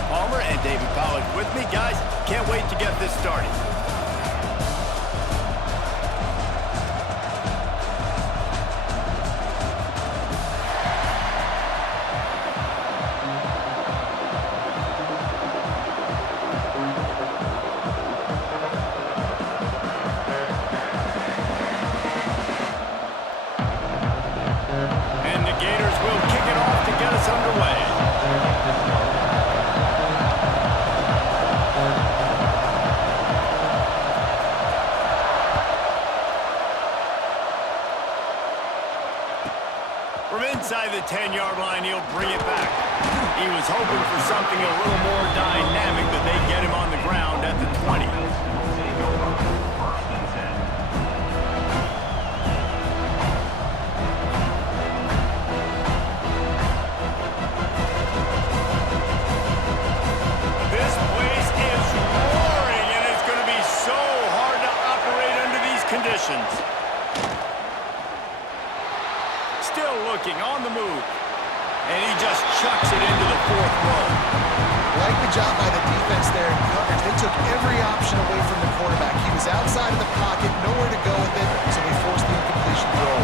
Palmer and David Pollack with me. Guys, can't wait to get this started. And the Gators will kick it off to get us underway. From inside the 10-yard line, he'll bring it back. He was hoping for something a little more dynamic, but they get him on the ground at the 20. This place is roaring, and it's going to be so hard to operate under these conditions. Still looking on the move. And he just chucks it into the fourth row. Like the job by the defense there in coverage. They took every option away from the quarterback. He was outside of the pocket, nowhere to go with it, so they forced the incompletion throw.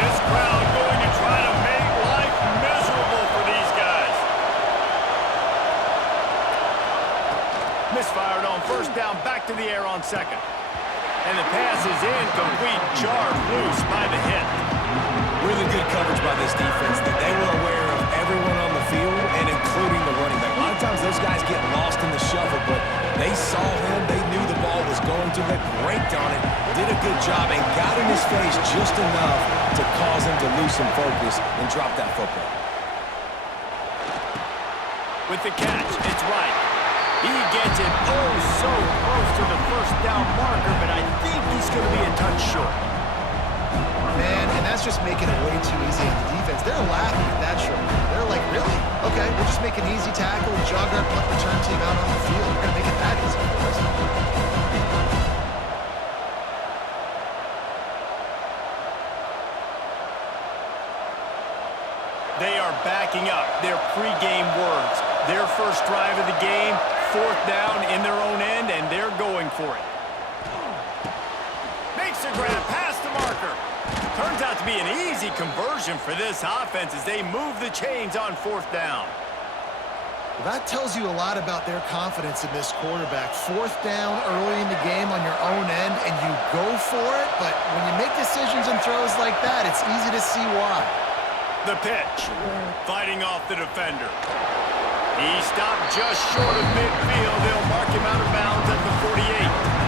This crowd going to try to make life miserable for these guys. Misfired on first down, back to the air on second. And the pass is incomplete, jarred loose by the hit. Really good coverage by this defense. That they were aware of everyone on the field and including the running back. A lot of times those guys get lost in the shuffle, but they saw him. They knew the ball was going to. They braked on it, did a good job, and got in his face just enough to cause him to lose some focus and drop that football. With the catch, it's right. He gets it oh so close to the first down marker, but I think he's going to be a touch short. Man, and that's just making it way too easy on the defense. They're laughing at that short. They're like, really? Okay, we'll just make an easy tackle and jog our punt return team out on the field. We're going to make it that easy for us. They are backing up their pregame words. Their first drive of the game, fourth down in their own end, and they're going for it. Makes the grab past the marker. Turns out to be an easy conversion for this offense as they move the chains on fourth down. Well, that tells you a lot about their confidence in this quarterback. Fourth down early in the game on your own end, and you go for it, but when you make decisions and throws like that, it's easy to see why. The pitch, fighting off the defender. He stopped just short of midfield. They'll mark him out of bounds at the 48.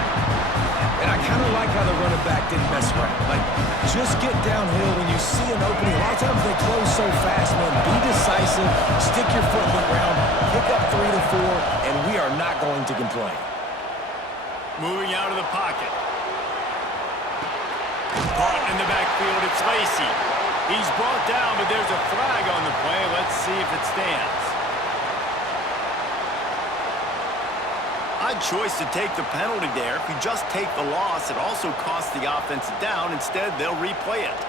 And I kind of like how the running back didn't mess around. Like, just get downhill when you see an opening. A lot of times they close so fast, man. Be decisive, stick your foot in the ground, pick up 3 to 4, and we are not going to complain. Moving out of the pocket. Caught in the backfield, it's Lacey. He's brought down, but there's a flag on the play. Let's see if it stands. Odd choice to take the penalty there. If you just take the loss, it also costs the offense down. Instead, they'll replay it.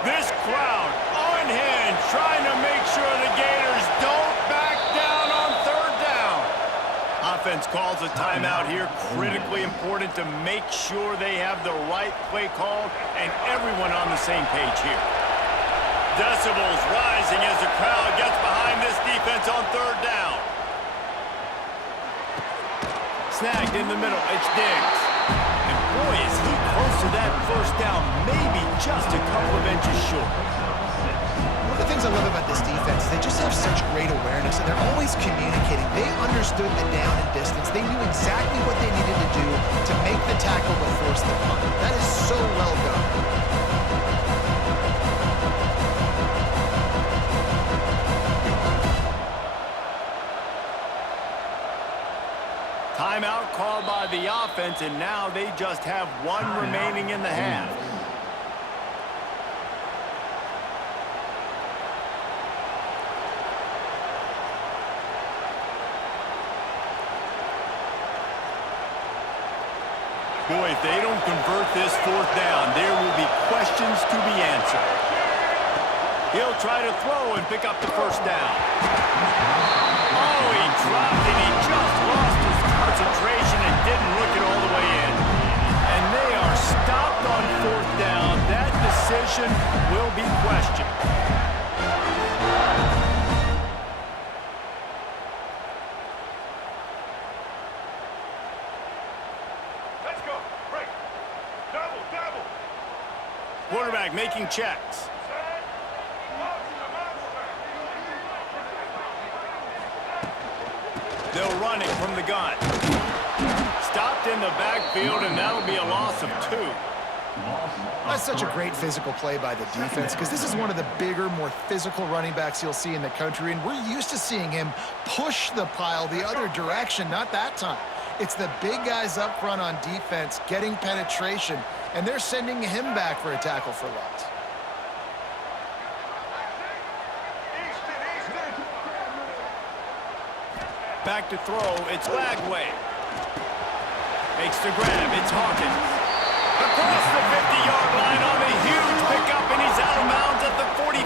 This crowd on hand trying to make sure the Gators don't back down on third down. Offense calls a timeout here. Critically important to make sure they have the right play call and everyone on the same page here. Decibels rising as the crowd gets behind this defense on third down. Snagged in the middle. It's Diggs. And boy, is he close to that first down, maybe just a couple of inches short. One of the things I love about this defense is they just have such great awareness, and they're always communicating. They understood the down and distance. They knew exactly what they needed to do to make the tackle to force the punt. That is so well done. Timeout called by the offense, and now they just have one remaining in the half. Boy, if they don't convert this fourth down, there will be questions to be answered. He'll try to throw and pick up the first down. Oh, he dropped and he just lost his concentration and didn't look it all the way in. And they are stopped on fourth down. That decision will be questioned. Quarterback making checks. They'll run it from the gun. Stopped in the backfield, and that'll be a loss of 2. That's such a great physical play by the defense because this is one of the bigger, more physical running backs you'll see in the country, and we're used to seeing him push the pile the other direction, not that time. It's the big guys up front on defense getting penetration, and they're sending him back for a tackle for loss. Back to throw, it's Lagway. Makes the grab, it's Hawkins. Across the 50-yard line on a huge pickup, and he's out of bounds at the 45.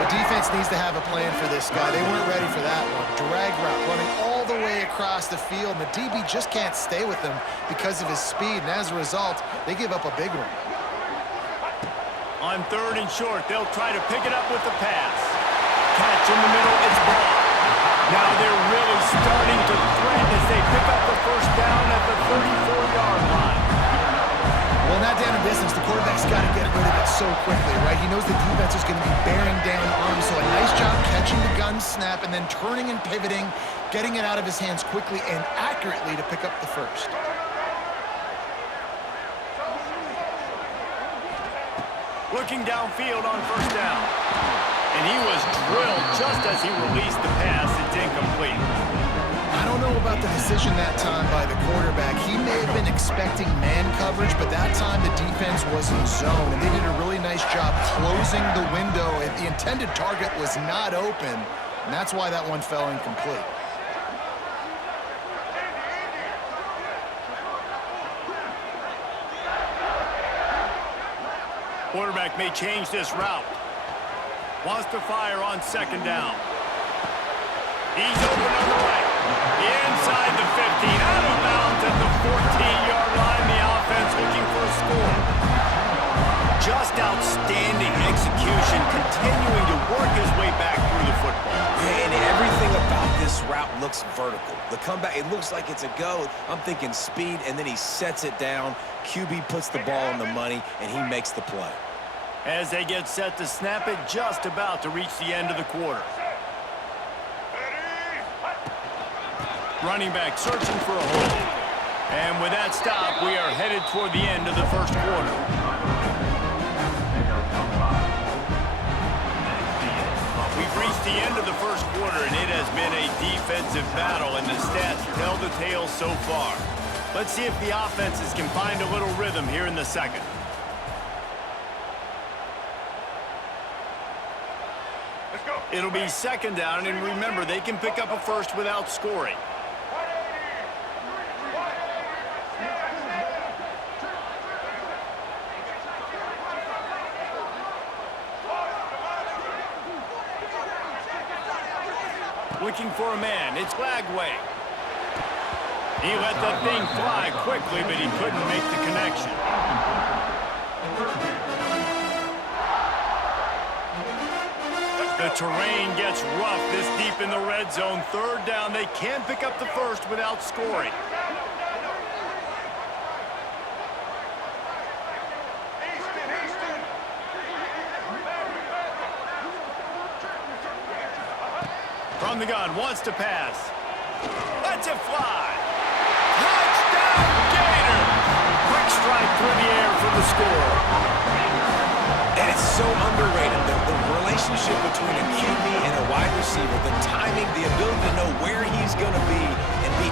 The defense needs to have a plan for this guy. They weren't ready for that one. Drag route, running all the way across the field, and the DB just can't stay with him because of his speed, and as a result, they give up a big one. On 3rd and short, they'll try to pick it up with the pass. Catch in the middle, it's ball. Now they're really starting to threaten as they pick up the first down at the 34-yard line. Well, not down in distance. The quarterback's got to get rid of it so quickly, right? He knows the defense is going to be bearing down on him, so a nice job catching the gun snap and then turning and pivoting, getting it out of his hands quickly and accurately to pick up the first. Looking downfield on first down. And he was drilled just as he released the pass. It's incomplete. I don't know about the decision that time by the quarterback. He may have been expecting man coverage, but that time the defense was in zone, and they did a really nice job closing the window. And the intended target was not open, and that's why that one fell incomplete. Quarterback may change this route. Wants to fire on 2nd down. He's open on the right. Inside the 15. Out of bounds at the 14-yard line. The offense looking for a score. Just outstanding execution. Continuing to work his way back through the football. Yeah, and everything about this route looks vertical. The comeback, it looks like it's a go. I'm thinking speed, and then he sets it down. QB puts the ball on the money, and he makes the play. As they get set to snap it, just about to reach the end of the quarter. Running back searching for a hole. And with that stop, we are headed toward the end of the first quarter. We've reached the end of the first quarter, and it has been a defensive battle, and the stats tell the tale so far. Let's see if the offenses can find a little rhythm here in the second. It'll be 2nd down, and remember, they can pick up a first without scoring. Looking for a man, it's Lagway. He let that thing fly quickly, but he couldn't make the connection. The terrain gets rough this deep in the red zone. 3rd down, they can pick up the first without scoring. From the gun, wants to pass. Lets it fly. Touchdown, Gators! Quick strike through the air for the score. And it's so underrated, the relationship between a QB and a wide receiver, the timing, the ability to know where he's going to be and be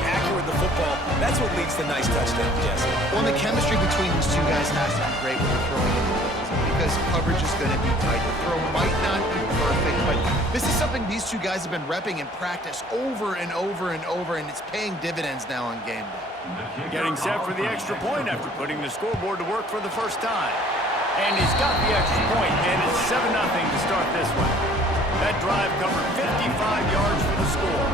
makes the nice touchdowns, Jesse. Well, the chemistry between these two guys has to be great when they're throwing into the because coverage is going to be tight. The throw might not be perfect, but this is something these two guys have been repping in practice over and over and over, and it's paying dividends now on game day. Getting set for the extra point after putting the scoreboard to work for the first time. And he's got the extra point, and it's 7-0 to start this one. That drive covered 55 yards for the score.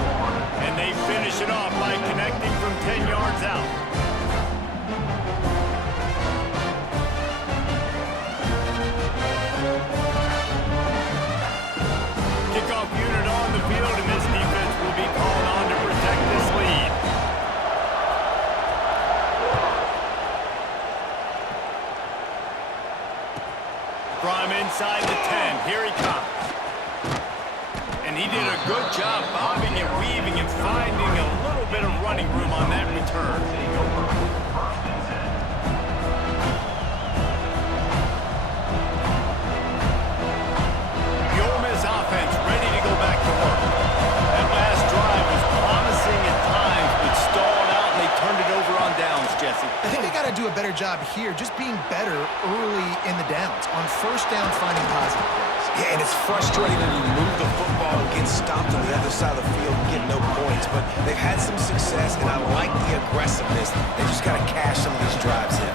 And they finish it off by connecting from 10 yards out. Kickoff unit on the field, and this defense will be called on to protect this lead. From inside the 10, here he comes. And he did a good job bobbing and weaving and finding a little bit of running room on that return. The Ole Miss offense ready to go back to work. That last drive was promising at times, but stalled out, and they turned it over on downs, Jesse. I think they got to do a better job here, just being better early in the downs. On first down, finding positive plays. Yeah, and it's frustrating when you move the football and get stopped on the other side of the field and get no points. But they've had some success, and I like the aggressiveness. They just got to cash some of these drives in.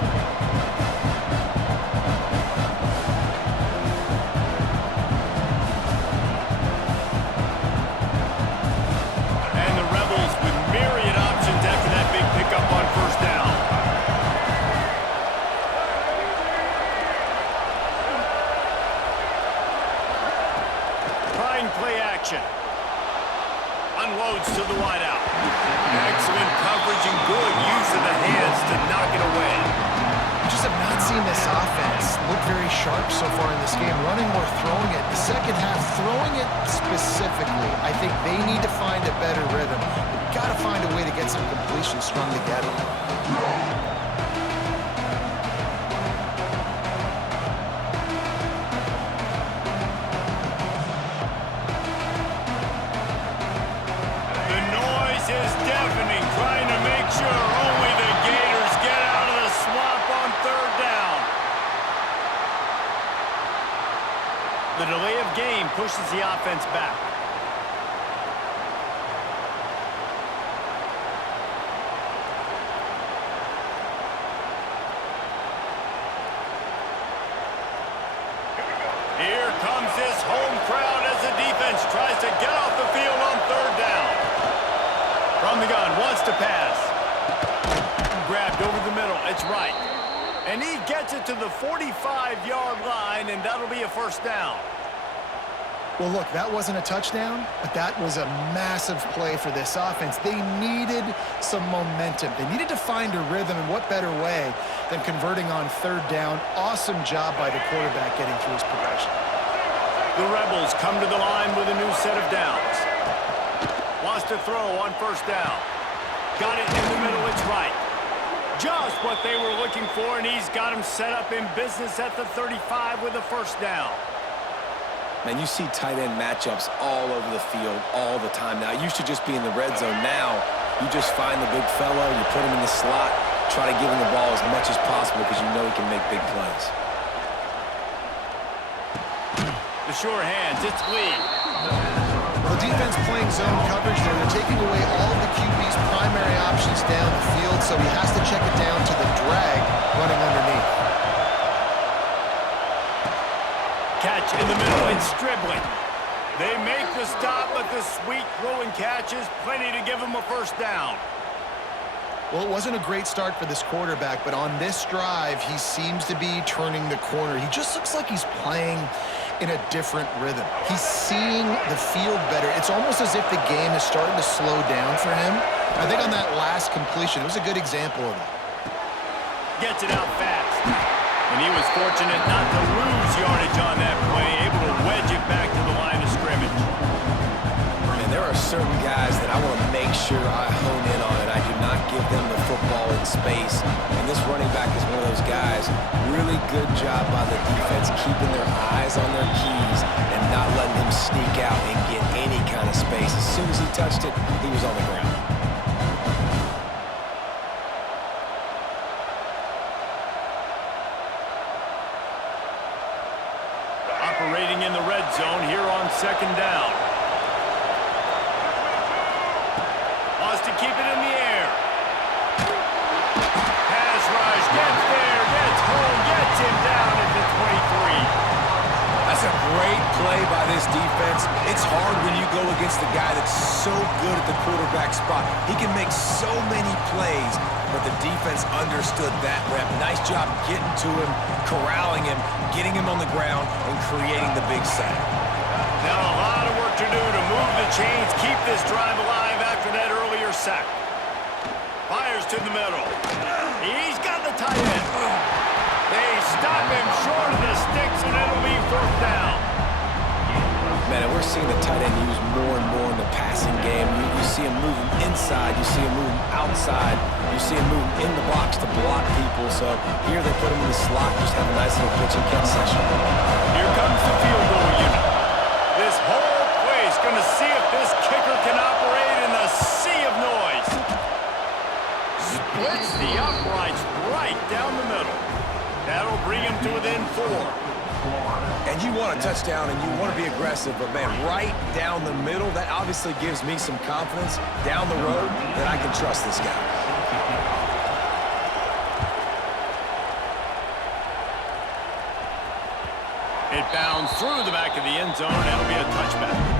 And the Rebels with myriad options after that big pickup on first down. Trying play action. Unloads to the wideout. Excellent coverage and good use of the hands to knock it away. I just have not seen this offense look very sharp so far in this game, running or throwing it. The second half, throwing it specifically, I think they need to find a better rhythm. They've got to find a way to get some completions strung together. The noise is deafening, trying to make sure only the Gators get out of the swamp on third down. The delay of game pushes the offense back. Here comes this home crowd as the defense tries to get off the field on third down. From the gun, wants to pass. Grabbed over the middle, it's right. And he gets it to the 45-yard line, and that'll be a first down. Well, look, that wasn't a touchdown, but that was a massive play for this offense. They needed some momentum. They needed to find a rhythm, and what better way than converting on third down. Awesome job by the quarterback getting through his progression. The Rebels come to the line with a new set of downs. Wants to throw on first down. Got it in the middle, it's right. Just what they were looking for, and he's got him set up in business at the 35 with a first down. Man, you see tight end matchups all over the field all the time now. It used to just be in the red zone. Now, you just find the big fellow, you put him in the slot, try to give him the ball as much as possible because you know he can make big plays. The sure hands, it's Lee. Well, the defense playing zone coverage there. They're taking away all of the QB's primary options down the field, so he has to check it down to the drag running underneath. Catch in the middle, it's Stribling. They make the stop, but the sweet throw and catch is plenty to give him a first down. Well, it wasn't a great start for this quarterback, but on this drive, he seems to be turning the corner. He just looks like he's playing in a different rhythm. He's seeing the field better. It's almost as if the game is starting to slow down for him. I think on that last completion, it was a good example of that. Gets it out fast. And he was fortunate not to lose yardage on that play, able to wedge it back to the line of scrimmage. And there are certain guys that I want to make sure I hone in on, and I do not give them the football in space. And this running back is one of those guys. Really good job by the defense, keeping their eyes on their keys and not letting him sneak out and get any kind of space. As soon as he touched it, he was on the ground. keep it in the air. Pass rush, gets there, gets home, gets him down at the 23. That's a great play by this defense. It's hard when you go against a guy that's so good at the quarterback spot. He can make so many plays, but the defense understood that rep. Nice job getting to him, corralling him, getting him on the ground, and creating the big sack. Now a lot of work to do to move the chains, keep this drive alive after that earlier sack. Fires to the middle. He's got the tight end. They stop him short of the sticks, and it'll be fourth down. Man, and we're seeing the tight end used more and more in the passing game. You see him moving inside. You see him moving outside. You see him moving in the box to block people. So here they put him in the slot, just have a nice little pitch and catch session. Here comes the field goal unit. This whole place going to see if this kicker can operate in the sea of noise. Splits the uprights right down the middle. That'll bring him to within 4. And you want a touchdown and you want to be aggressive, but man, right down the middle, that obviously gives me some confidence down the road that I can trust this guy. It bounds through the back of the end zone. That'll be a touchback.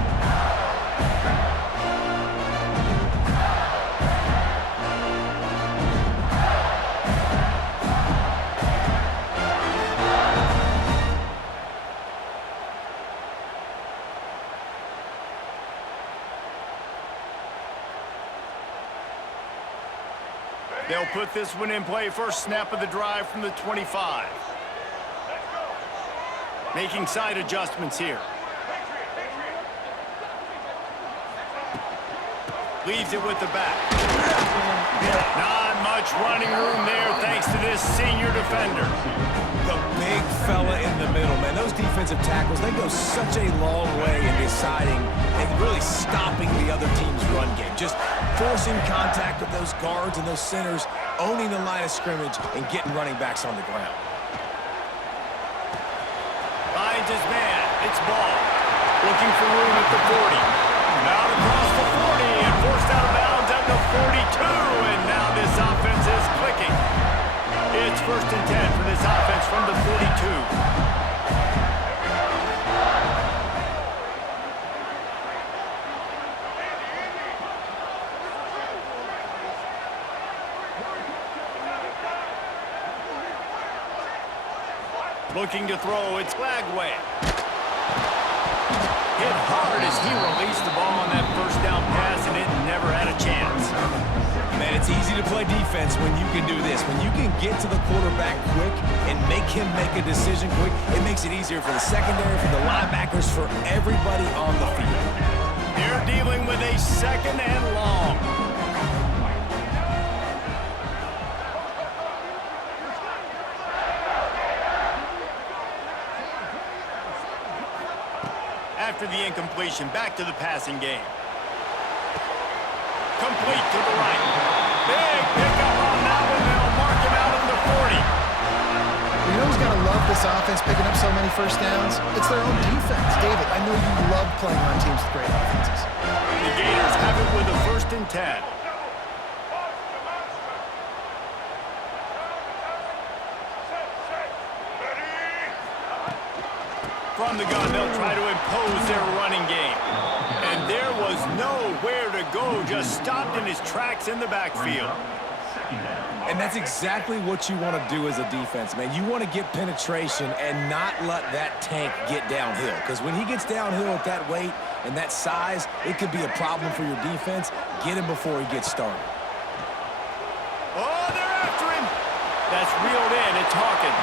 They'll put this one in play. First snap of the drive from the 25. Making side adjustments here. Leaves it with the back. Not much running room there thanks to this senior defender. The big fella in the middle, man. Those defensive tackles, they go such a long way in deciding and really stopping the other team's run game. Just forcing contact with those guards and those centers, owning the line of scrimmage, and getting running backs on the ground. Finds his man. It's Ball. Looking for room at the 40. Out across the 40 and forced out of bounds at the 42. And now this offense is clicking. It's 1st and 10 for this offense from the 42. Looking to throw, it's Flagway. Hit hard as he released the ball on that first down pass, and it never had a chance. Man, it's easy to play defense when you can do this. When you can get to the quarterback quick and make him make a decision quick, it makes it easier for the secondary, for the linebackers, for everybody on the field. They're dealing with a 2nd and long. After the incompletion, back to the passing game. Complete to the right. Big pickup on that one. They'll mark him out at the 40. You know who's got to love this offense picking up so many first downs? It's their own defense. David, I know you love playing on teams with great offenses. The Gators have it with a 1st and 10. From the gun, they'll try to impose their running game. And there was nowhere to go, just stopped in his tracks in the backfield. And that's exactly what you want to do as a defense, man. You want to get penetration and not let that tank get downhill. Because when he gets downhill at that weight and that size, it could be a problem for your defense. Get him before he gets started. Oh, they're after him. That's reeled in. It's Hawkins.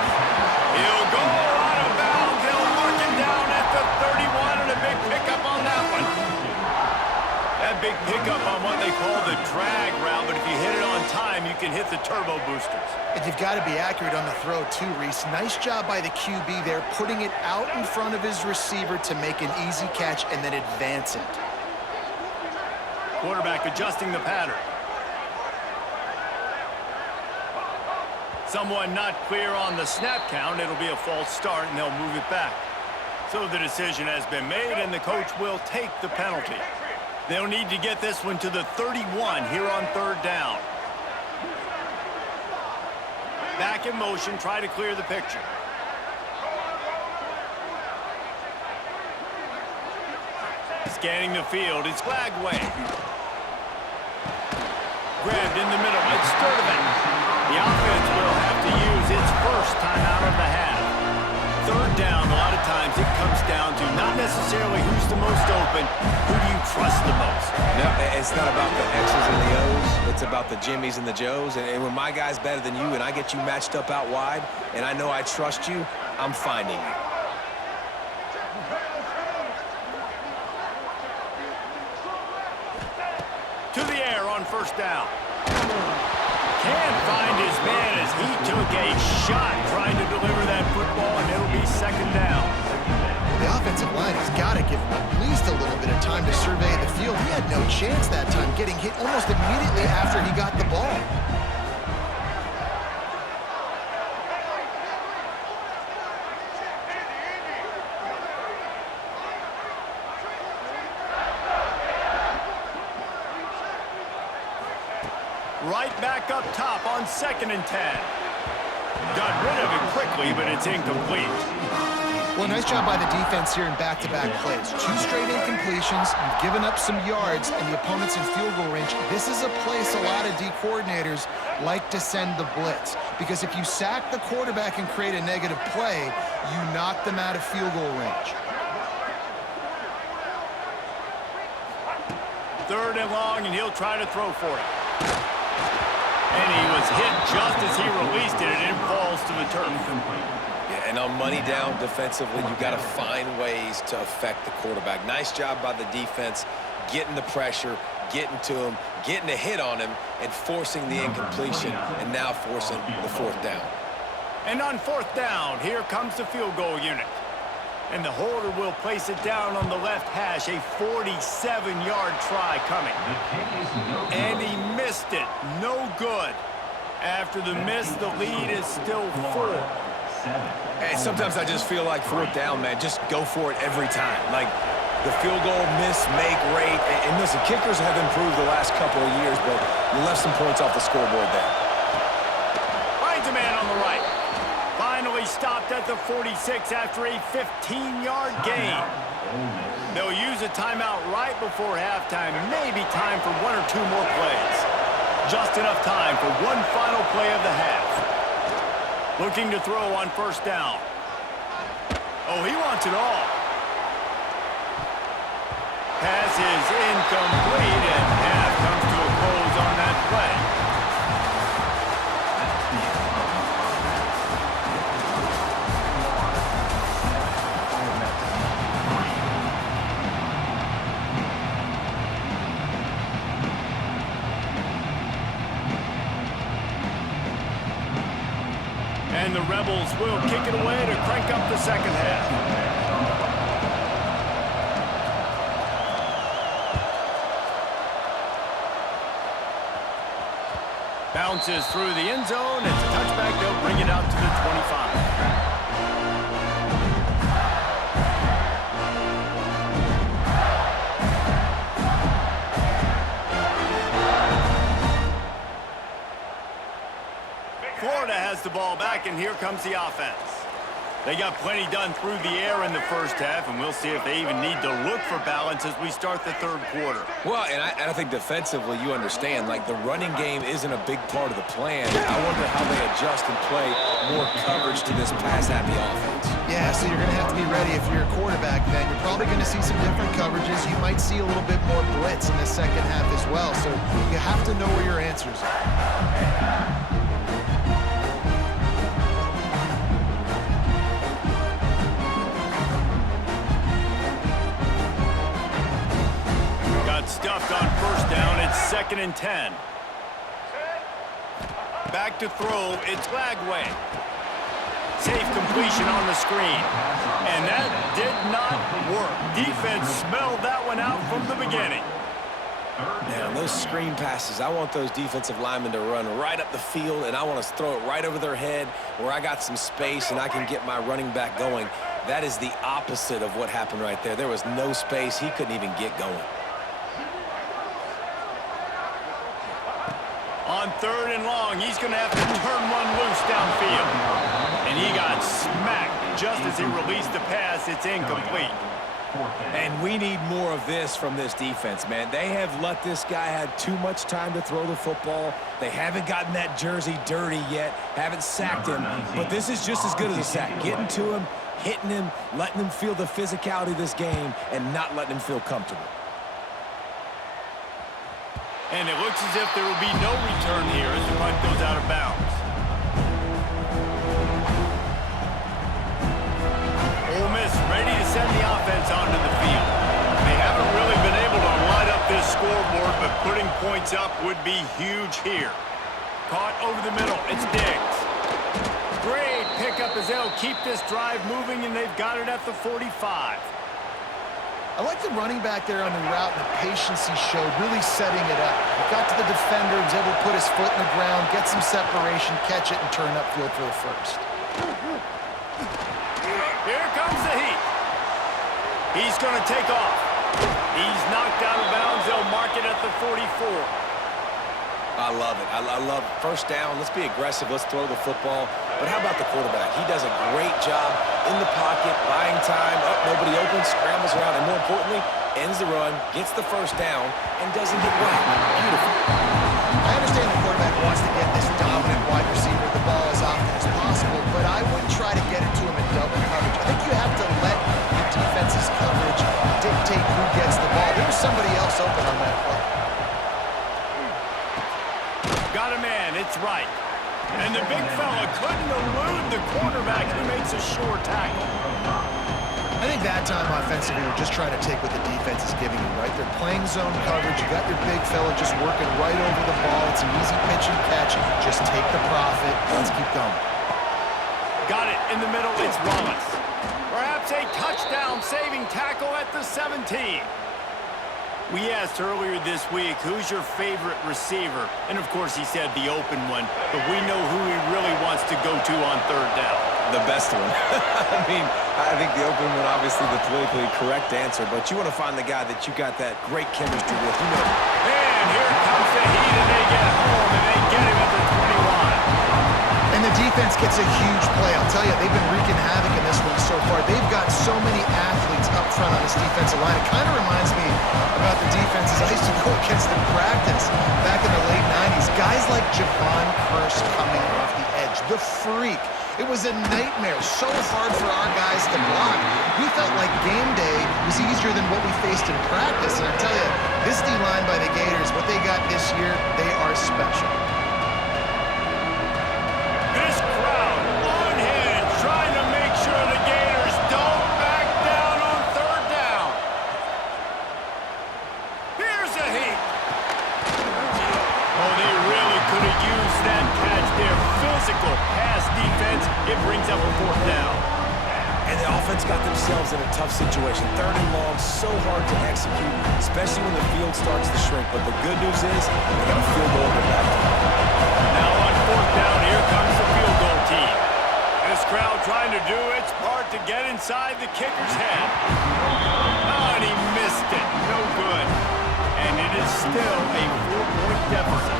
He'll go out of bounds. They'll mark him down at the 31, and a big pickup on that one. That big pickup on what they call the drag route, but if you hit it on time, you can hit the turbo boosters. And you've got to be accurate on the throw too, Reese. Nice job by the QB there, putting it out in front of his receiver to make an easy catch and then advance it. Quarterback adjusting the pattern. Someone not clear on the snap count. It'll be a false start, and they'll move it back. So the decision has been made, and the coach will take the penalty. They'll need to get this one to the 31 here on third down. Back in motion, try to clear the picture. Scanning the field, it's Glagway. Grabbed in the middle, it's Sturdivant. The offense will have to use its first timeout of the half. Third down, a lot of times it comes down to not necessarily who's the most open, who do you trust the most? No, it's not about the X's and the O's. It's about the Jimmies and the Joes. And when my guy's better than you and I get you matched up out wide and I know I trust you, I'm finding you. To the air on first down. Can't find his man as he took a shot trying to deliver that football, and it'll be second down. The offensive line has got to give him at least a little bit of time to survey the field. He had no chance that time, getting hit almost immediately after he got the ball. Right back up top on 2nd and 10. Got rid of it quickly, but it's incomplete. Well, nice job by the defense here in back-to-back plays. 2 straight incompletions. You've given up some yards, and the opponent's in field goal range. This is a place a lot of D coordinators like to send the blitz, because if you sack the quarterback and create a negative play, you knock them out of field goal range. Third and long, and he'll try to throw for it. And he was hit just as he released it, and it falls to the turf. Yeah, and on money down defensively, you got to find ways to affect the quarterback. Nice job by the defense, getting the pressure, getting to him, getting a hit on him, and forcing the incompletion, and now forcing the fourth down. And on fourth down, here comes the field goal unit. And the holder will place it down on the left hash, a 47-yard try coming. And he missed it. No good. After the miss, the lead is still 4. And sometimes I just feel like fourth down, man, just go for it every time. Like the field goal miss, make rate. And listen, kickers have improved the last couple of years, but you left some points off the scoreboard there. Finds a man on the right. Finally stopped at the 46 after a 15-yard gain. They'll use a timeout right before halftime. Maybe time for 1 or 2 more plays. Just enough time for one final play of the half. Looking to throw on first down. Oh, he wants it all. Pass is incomplete, and half comes to a close on that play. And the Rebels will kick it away to crank up the second half. Bounces through the end zone. It's a touchback. They'll bring it out to the 25. Florida has the ball back, and here comes the offense. They got plenty done through the air in the first half, and we'll see if they even need to look for balance as we start the third quarter. Well, and I think defensively, you understand, like the running game isn't a big part of the plan. I wonder how they adjust and play more coverage to this pass-happy offense. Yeah, so you're going to have to be ready if you're a quarterback then. You're probably going to see some different coverages. You might see a little bit more blitz in the second half as well, so you have to know where your answers are. Stuffed on first down. It's 2nd and 10. Back to throw. It's Glagway. Safe completion on the screen. And that did not work. Defense smelled that one out from the beginning. Man, those screen passes, I want those defensive linemen to run right up the field, and I want to throw it right over their head where I got some space and I can get my running back going. That is the opposite of what happened right there. There was no space. He couldn't even get going. On 3rd and long, he's going to have to turn one loose downfield. And he got smacked just as he released the pass. It's incomplete. And we need more of this from this defense, man. They have let this guy have too much time to throw the football. They haven't gotten that jersey dirty yet, haven't sacked him. But this is just as good as a sack. Getting to him, hitting him, letting him feel the physicality of this game, and not letting him feel comfortable. And it looks as if there will be no return here as the punt goes out of bounds. Ole Miss ready to send the offense onto the field. They haven't really been able to light up this scoreboard, but putting points up would be huge here. Caught over the middle. It's Diggs. Great pickup as they'll keep this drive moving, and they've got it at the 45. I like the running back there on the route and the patience he showed, really setting it up. He got to the defender, was able to put his foot in the ground, get some separation, catch it, and turn upfield for the first. Here comes the heat. He's going to take off. He's knocked out of bounds. They'll mark it at the 44. I love it. I love first down. Let's be aggressive. Let's throw the football. But how about the quarterback? He does a great job in the pocket, buying time. Nobody open, scrambles around, and more importantly, ends the run, gets the first down, and doesn't get whacked. Beautiful. I understand the quarterback wants to get this dominant wide receiver the ball as often as possible, but I wouldn't try to get it to him in double coverage. I think you have to let the defense's coverage dictate who gets the ball. There was somebody else open on that play. Got a man, it's right. And the big fella couldn't elude the quarterback who makes a sure tackle. I think that time offensively, we're just trying to take what the defense is giving you, right? They're playing zone coverage. You got your big fella just working right over the ball. It's an easy pitch and catch. Just take the profit. Let's keep going. Got it in the middle. It's Wallace. Perhaps a touchdown-saving tackle at the 17. We asked earlier this week, who's your favorite receiver? And, of course, he said the open one. But we know who he really wants to go to on 3rd down. The best one. I mean, I think the open one, obviously the politically correct answer, but you want to find the guy that you got that great chemistry with. You know. And here comes the heat, and they get home, and they get him at the 21. And the defense gets a huge play. I'll tell you, they've been wreaking havoc in this one so far. They've got so many athletes up front on this defensive line. It kind of reminds me about the defenses I used to go against in practice back in the late 90s. Guys like Javon Curse coming off the edge. The freak. It was a nightmare. So hard for our guys to block. We felt like game day was easier than what we faced in practice. And I tell you, this D-line by the Gators, what they got this year, they are special. This crowd on hand trying to make sure the Gators don't back down on 3rd down. Here's the heat. Oh, they really could have used that catch there. Physical pass defense. It brings up a 4th down. And the offense got themselves in a tough situation. 3rd and long, so hard to execute, especially when the field starts to shrink. But the good news is they got a field goal to back down. Now on 4th down, here comes the field goal team. This crowd trying to do its part to get inside the kicker's head. Oh, and he missed it. No good. And it is still a 4-point deficit.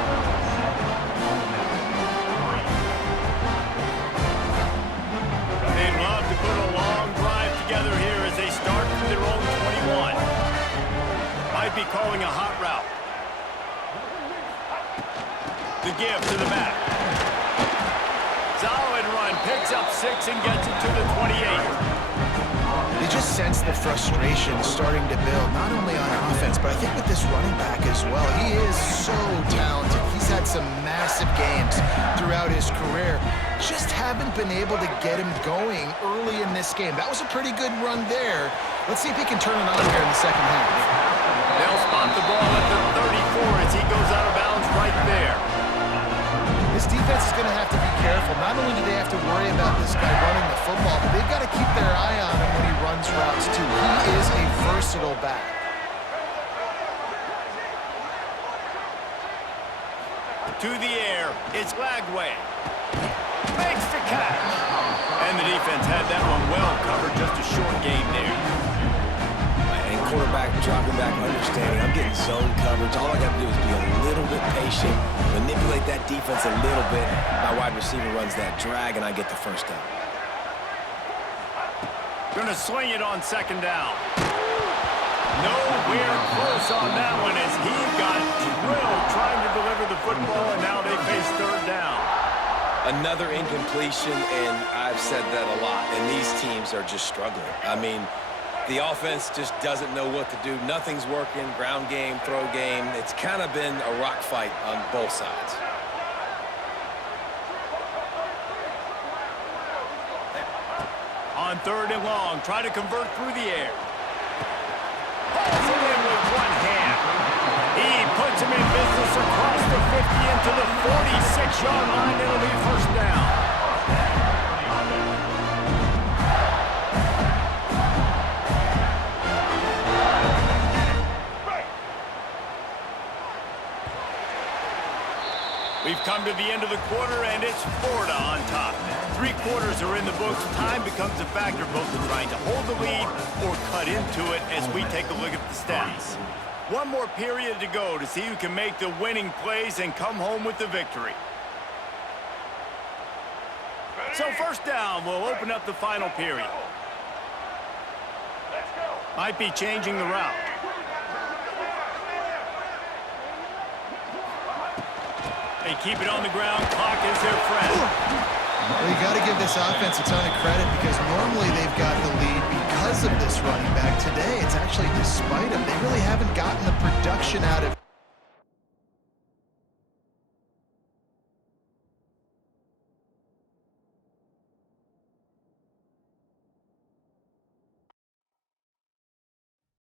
They'd love to put a long drive together here as they start from their own 21. Might be calling a hot route. The give to the back. Solid run, picks up 6 and gets it to the 28. You just sense the frustration starting to build, not only on offense, but I think with this running back as well. He is so talented. He's had some massive games throughout his career. Just haven't been able to get him going early in this game. That was a pretty good run there. Let's see if he can turn it on here in the second half. They'll spot the ball at the 34 as he goes out of bounds right there. This defense is going to have to be careful. Not only do they have to worry about this guy running the football, but they've got to keep their eye on him when he runs routes too. He is a versatile back. To the air, it's Lagway. Makes the catch. And the defense had that one well covered, just a short game there. And quarterback dropping back, understanding I'm getting zone coverage. All I got to do is be a little bit patient. combination, manipulate that defense a little bit. My wide receiver runs that drag, and I get the first down. Gonna swing it on second down. Nowhere close on that one as he got drilled trying to deliver the football, and now they face third down. Another incompletion, and I've said that a lot, and these teams are just struggling. I mean, the offense just doesn't know what to do. Nothing's working, ground game, throw game. It's kind of been a rock fight on both sides. On third and long, try to convert through the air. Pulls it in with one hand. He puts him in business across the 50 into the 46-yard line. It'll be first down. We've come to the end of the quarter, and it's Florida on top. 3 quarters are in the books. Time becomes a factor both in trying to hold the lead or cut into it as we take a look at the stats. One more period to go to see who can make the winning plays and come home with the victory. So first down will open up the final period. Might be changing the route. They keep it on the ground. Clock is their friend. Well, you got to give this offense a ton of credit because normally they've got the lead because of this running back. Today, it's actually despite him. They really haven't gotten the production out of